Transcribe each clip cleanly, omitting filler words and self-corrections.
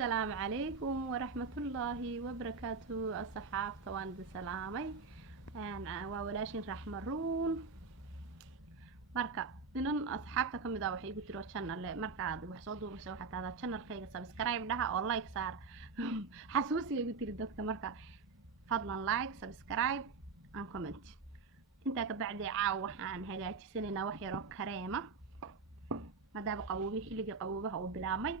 السلام عليكم ورحمة الله وبركاته. الصحاب طوان بسلامي وولاشين راح مرون marka inan asxaabta kamid ah waxay igu tiro channel marka aad wax soo duubeyso waxa taada channelkayga subscribe dhaha oo like saar xasuusiga igu tiri dadka marka fadlan like subscribe and comment inta ka bacdi waxaan hagaajisanaynaa wax yar oo kareema maadaama qaboobi xilliga qaboobaha uu bilaabmay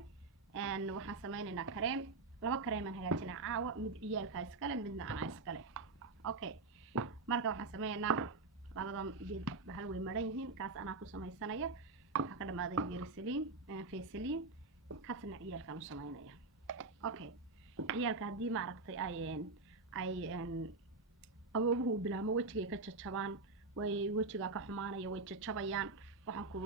waxaan sameynaynaa kareem laba kareem aan hagaajinaa caawa mid ciyaalka iskale midna ana iskale okay marka waxaan sameynaynaa labadan geed bahal way maran yihiin kaas anaa ku sameysanaya waxa ka dhamaaday gersaliin faysaliin kaasna ciyaalkan u sameynaya okay ciyaalka hadii ma aragtay ay qaboobuhu bilaamo wajiga ka jajabaan way wajiga ka xumaanaya way jajabayaan waxaan ku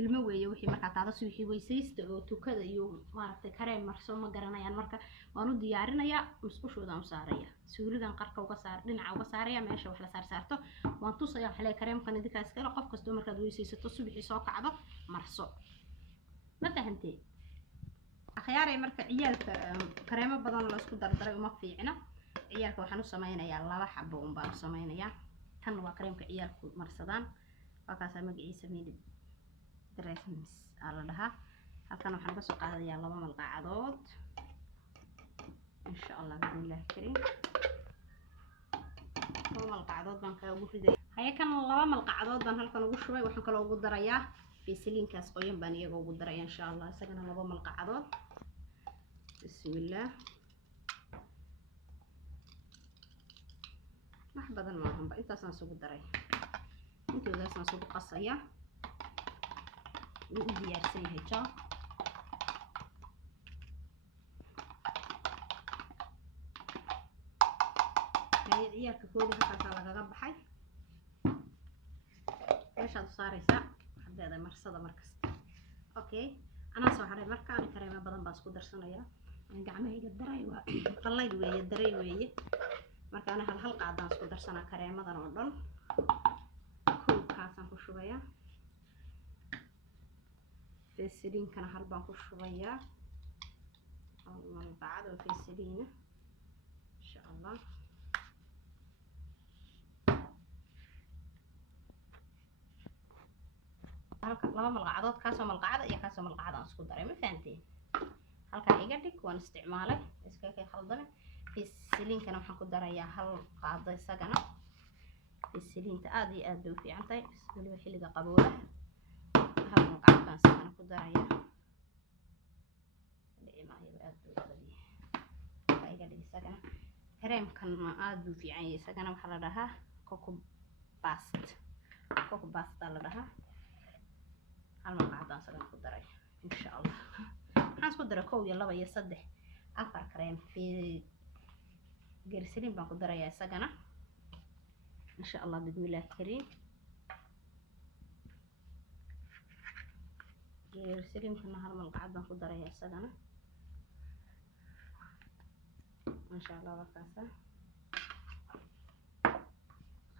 ilmo weeye wixii marka taada suuxi weysaysta oo tukada iyo maaragtay kareem marso ma garanayaan marka waan u diyaarinayaa musqushoodan u saaraya suuligan qarka uga saar dhinaca uga saaraya meesha wax la saarto waan tusaya xalay kareemkan idinka iskala qof kasto markaad weysaysato subaxi soo kacdo marso ma fahantay akhyaaray marka ciyaalka kareemo badan la isku dardaray uma fiicna ciyaalka waxaan u sameynayaa laba xabo baan u sameynayaa tan waa kareemka ciyaalku marsadaan وكاسة مجلس ميد دريسمس على لها هالكانوا حنبقى سوق هذا يلا ماما القعدات إن شاء الله بإذن الله الكريم ماما القعدات بنك أبوه ذي هيا كان الله ماما القعدات بن هالكانوا أبوه شوي وحنا كانوا أبوه درياه في سلين كاس قيم بني أبوه درياه إن شاء الله سجنا الله ماما القعدات بسم الله محبذا معهم بقى أنت سنسوق درياه انتو داسنا سوق قصية ودي يرسي هيجا هاي عيالك كودي هكذا لغا بحي ايش هاد صاريسا حد هذا مرصده مركز اوكي انا سو حري marka aan kareema badan baa isku darsanaya aan gacmahayga daray waa qallayd weeye daray weeye marka ana hal qaadaan isku darsanaa kareemadan oo dhan كاسان كشوية فيسلين كان هربان كشوية الله بعد وفيسلين إن شاء الله هلك لما ملقعدات كاسو ملقعدة يا كاسو ملقعدة أسكو داري ما فهمتي هلك يقدك وان استعماله إسكاكي خلطنا فيسلين كان محن داري يا هل قاعدة سجنة السلين تأدي أدو في عنتي بس اللي حلقة قبوله هذا مقعد كان سكنا كدرايا اللي ما هي أدو أدي فايقة دي سكنا كريم كان أدو في عين سكنا وحلا لها كوكو باست على لها هذا مقعد كان سكنا كدرايا إن شاء الله حنس كدرا كوي يلا بيصدح أفر كريم في جرسلين بنكدرايا سكنا إن شاء الله بإذن الله الكريم يرسلين في النهار من القعد بناخد درجة السجنة ما شاء الله بكاسة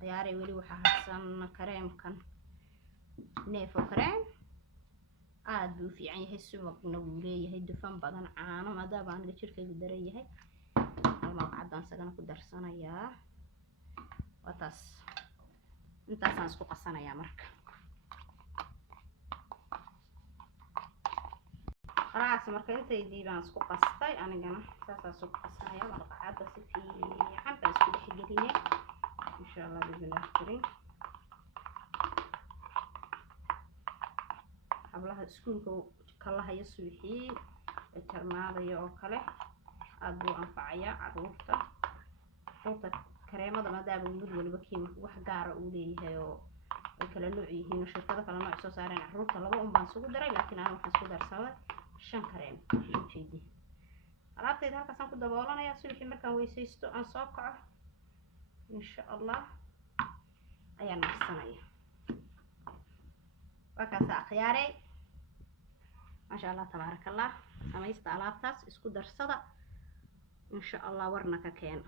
خياري ولي وحسن كريم كان نيفو كريم عادو في عين السوق نقولي هي دفن بدن عانو ما دام عن الشركة الدرية هي المقعد عن سجنة كدر سنة يا وتاس intaasaan isku qasanayaa marka qaraacas marka intaydii baan isku qastay anigana saasaan isku qasanayaa marqacada si fiican baan isku dhexgelinay insha Allah bismillah karim hablaha iskuulka kala haya suuxii tarmaadaya oo kale aad buu anfacayaa caruurta كريمة maadaama mid waliba kiim wax gaar ah uu leeyahay oo ay kala nooc yihiin shirkado kala nooc soo saareen caruurta laba baan isugu daray laakiin aan waxaan isku darsaday 5 kareem jeedi alaabtayda halkaas aan ku daboolanayaa suuxii markaan weysaysto aan soo kaco insha Allah ayaan marsanaya wakaas akhyaaray ma sha Allah tabarakallah samaysta alaabtaas isku darsada insha Allah warna ka keen